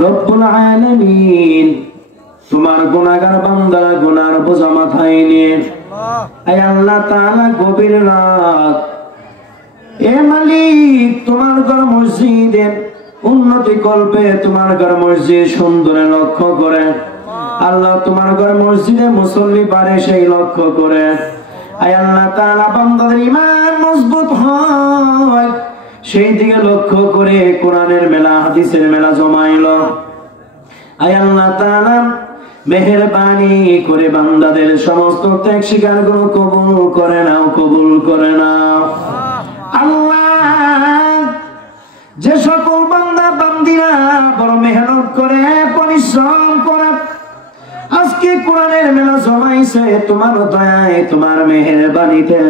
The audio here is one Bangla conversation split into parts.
রব্বুল আলামিন তোমার গুনাহগার বান্দারা গুনার বোঝা মাথায় নিয়ে আয় আল্লাহ তাআলা গভীর রাত এ মালিক তোমার ঘর মসজিদে উন্নতি কল্পে তোমার ঘর মসজিদ সুন্দরে লক্ষ্য করে আল্লাহ তোমার ঘর মসজিদে মুসল্লি পারে সেই লক্ষ্য করে আয় আল্লাহ তাআলা বান্দাদের ঈমান মজবুত হয় সেই দিকে লক্ষ্য করে কোরআনের মেলা হাদিসের মেলা জমাইলো আয় আল্লাহ তাআলা মেহেরবানি করে বান্দাদের সমস্ত ত্যাগ স্বীকার গুলো কবুল করে নাও কবুল করে নাও আল্লাহ যে সকল বান্দা বান্দিরা বড় মেহনত করে পরিশ্রম করে আজকে কোরআনের মেলা জমাইছে তোমার দয়ায় তোমার মেহেরবানিতে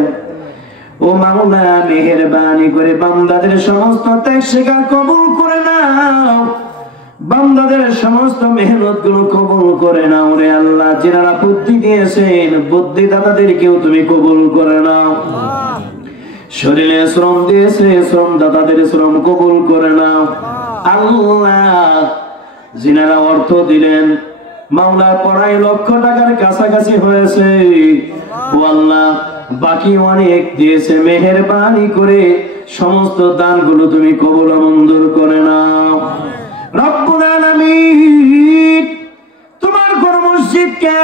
ও মাওলা মেহেরবানি করে বান্দাদের সমস্ত ত্যাগ স্বীকার কবুল করে নাও বান্দাদের সমস্ত মেহনত গুলো কবুল করে নাও রে আল্লাহ যারা বুদ্ধি দিয়েছেন বুদ্ধি দাতাদেরকেও তুমি কবুল করে নাও শরীরে শ্রম দিয়েছে শ্রম দাতাদের শ্রম কবুল করে নাও আল্লাহ যিনারা অর্থ দিলেন মাওলা পড়াই লক্ষ টাকার কাছাকাছি হয়েছে ও আল্লাহ বাকি অনেক দিয়েছে মেহেরবানি করে সমস্ত দানগুলো তুমি কবুল মঞ্জুর করে নাও রব্বুল আলামিন তোমার ঘর মসজিদকে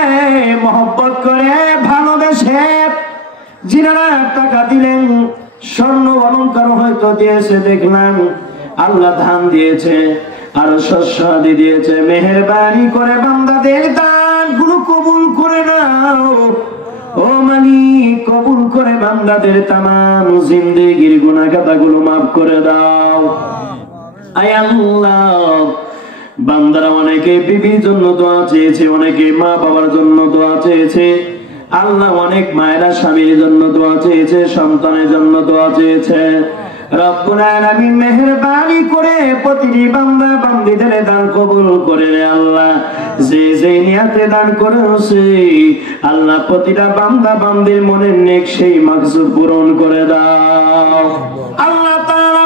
মহব্বত করে ভালোবেসে যিনারা টাকা দিলেন স্বর্ণ অলংকার হয়তো দিয়েছে দেখলাম আল্লাহ ধান দিয়েছে আর শস্য আদি দিয়েছে মেহেরবানি করে বান্দাদের দানগুলো কবুল করে নাও ও মালিক কবুল করে বান্দাদের তামাম জিন্দেগির গুনাহ খাতাগুলো মাফ করে দাও আয় আল্লাহ বান্দারা অনেকে বিবির জন্য দোয়া চেয়েছে অনেকে মা বাবার জন্য দোয়া চেয়েছে আল্লাহ অনেক মায়েরা স্বামীর জন্য দোয়া চেয়েছে সন্তানের জন্য দোয়া চেয়েছে রব্বুল আলামিন মেহেরবানি করে প্রতিটি বান্দা বান্দীদের দান কবুল করে আল্লাহ যে যে নিয়তে দান করেছে আল্লাহ প্রতিটা বান্দা বান্দির মনের নেক সেই মাকসুদ পূরণ করে দাও আল্লাহ তাআলা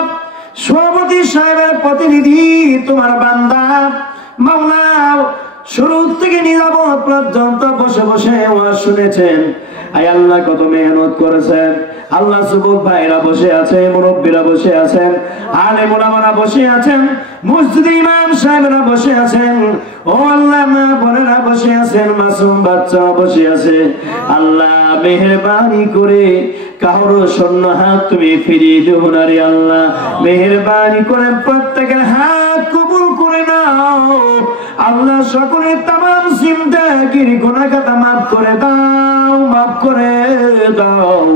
সভাপতি সাহেবের প্রতিনিধি তোমার বান্দা মাওলা শুরু থেকে নিরাপদ পর্যন্ত বসে বসে ওয়াজ শুনেছেন আয় আল্লাহ কত মেহনত করেছেন আল্লাহ যুবক ভাইরা বসে আছে মুরব্বীরা বসে আছেন আলেম ওলামারা বসে আছেন মসজিদে ইমাম সাহেবরা বসে আছেন ও আল্লাহ মা বোনেরা বসে আছেন মাসুম বাচ্চারা বসে আছে আল্লাহ মেহেরবানি করে কারো শূন্য হাত তুমি ফিরিয়ে দিও না রে আল্লাহ মেহেরবানি করে প্রত্যেকের হাত কবুল করে নাও আল্লাহ সকলের তামাম জিন্দেগির গুনাহ খাতা মাফ করে দাও মাফ করে দাও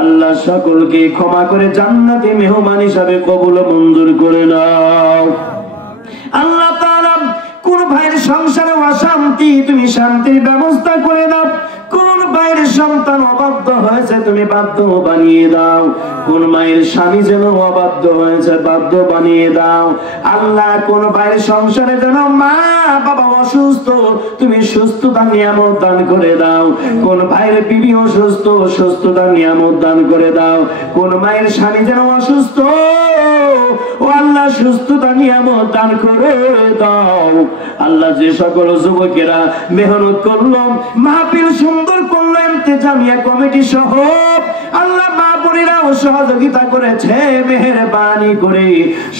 আল্লাহ সকলকে ক্ষমা করে জান্নাতে মেহমান হিসাবে কবুল মঞ্জুর করে নাও আল্লাহ তাআলা কোন ভাইয়ের সংসারে অশান্তি তুমি শান্তির ব্যবস্থা করে দাও কোন ভাইয়ের সন্তান অবাধ্য হয়েছে তুমি বাধ্য বানিয়ে দাও কোন মায়ের স্বামী যেন অবাধ্য হয়েছে বাধ্য বানিয়ে দাও আল্লাহ কোন ভাইয়ের সংসারে যেন মা বাবা অসুস্থ তুমি সুস্থতা নিয়ামত দান করে দাও কোন ভাইয়ের বিবি অসুস্থ সুস্থতা নিয়ামত দান করে দাও কোন মায়ের স্বামী যেন অসুস্থ ও আল্লাহ সুস্থতা নিয়ামত দান করে দাও আল্লাহ যে সকল যুবকেরা মেহনত করলো মাহফিল সুন্দর করলো ইন্তেজামিয়া কমিটি সহ আল্লাহ মা বোনেরাও সহযোগিতা করেছে মেহেরবানি করে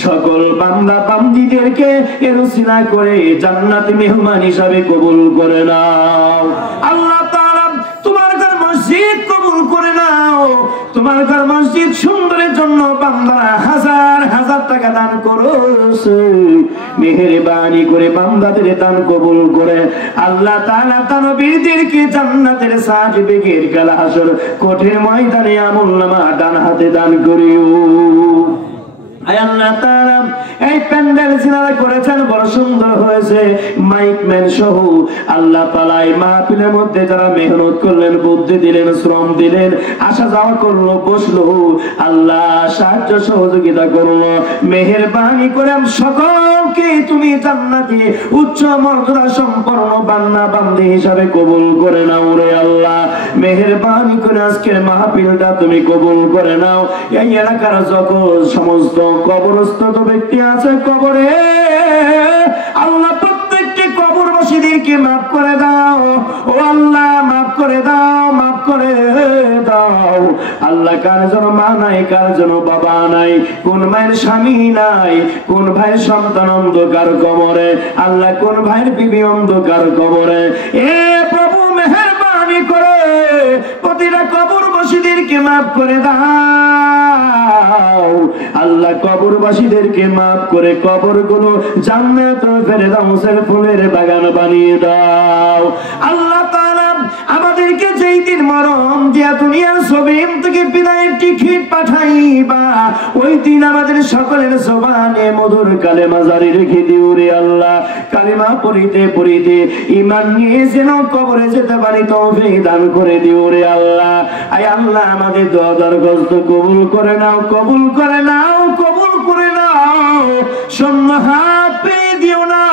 সকল বান্দা বান্দীদেরকে এর উসিলা করে জান্নাতে মেহমান হিসাবে কবুল করে নাও আল্লাহ তাআলা তোমার ঘর মসজিদ কবুল করে নাও তোমার ঘর মসজিদ সুন্দরের জন্য বান্দারা হাজার হাজার টাকা দান করেছে মেহেরবানি করে বান্দাদের দান কবুল করে আল্লাহ তাআলা তানবীরদেরকে জান্নাতের সার্টিফিকেট কাল হাসর কঠিন ময়দানে আমলনামা ডান হাতে দান করিও আয় আল্লাহ তাআলা এই প্যান্ডেল যিনারা করেছেন বড় সুন্দর হয়েছে মাইক ম্যান সহ আল্লাহ তাআলা এই মাহফিলের মধ্যে যারা মেহনত করলেন বুদ্ধি দিলেন শ্রম দিলেন আসা যাওয়া করলো বসলো আল্লাহ সাহায্য সহযোগিতা করলো মেহেরবানি করে সকলকে তুমি জান্নাতে উচ্চ মর্যাদা সম্পন্ন বান্দা বান্দী হিসাবে কবুল করে নাও রে আল্লাহ মেহেরবানি করে আজকের মাহফিলটা তুমি কবুল করে নাও এই এলাকার যত সমস্ত কবরস্থ ব্যক্তি আছে কবরে কার জন্য মা নাই, কার জন্য বাবা নাই, কোন ভাইয়ের স্বামী নাই, কোন ভাইয়ের সন্তান অন্ধকার কবরে, আল্লাহ কোন ভাইয়ের বিবি অন্ধকার কবরে। এ প্রভু মেহেরবানি করে প্রতিটা কবরবাসীদেরকে মাফ করে দাও আল্লাহ, কবরবাসীদেরকে মাফ করে কবরগুলো জান্নাতুল ফেরদাউসের ফুলের বাগান বানিয়ে দাও আল্লাহ তাআলা। আমাদেরকে যেই দিন মরণ দিয়া দুনিয়ার জমিন থেকে বিদায়ের টিকিট পাঠাইবা, ওই দিন আমাদের সকলের জবানে মধুর কালেমা জারি রেখে দিও রে আল্লাহ। কালিমা পড়িতে পড়িতে ঈমান নিয়ে যেন কবরে যেতে পারি তৌফিক দান করে দিও রে আল্লাহ। আয় আল্লাহ, আমাদের দোয়া দরখাস্ত কবুল করে নাও, কবুল করে নাও, কবুল করে নাও। শূন্য হাত পেয়ে দিও না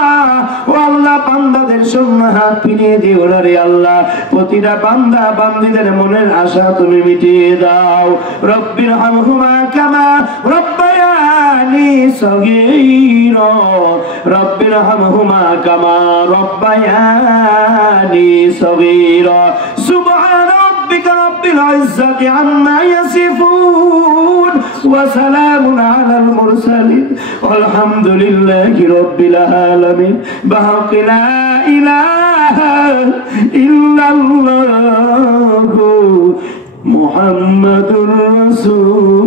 ও আল্লাহ, বান্দাদের শূন্য হাত ফিরিয়ে দিও না রে আল্লাহ। প্রতিটা বান্দা বান্দীদের মনের আশা তুমি মিটিয়ে দাও। রব্বির হামহুমা কামা রব্বায়ানি সগীরা, রব্বির হামহুমা কামা রব্বায়ানি সগীরা। সুবহান রাব্বিকা রব্বিল ইজ্জাতি আম্মা ইয়াসিফুন ওয়া সালামুন আলাল মুরসালিন ওয়ালহামদুলিল্লাহি রাব্বিল আলামিন। বাহাক লা ইলাহা ইল্লাল্লাহু মুহাম্মাদুর রাসূল।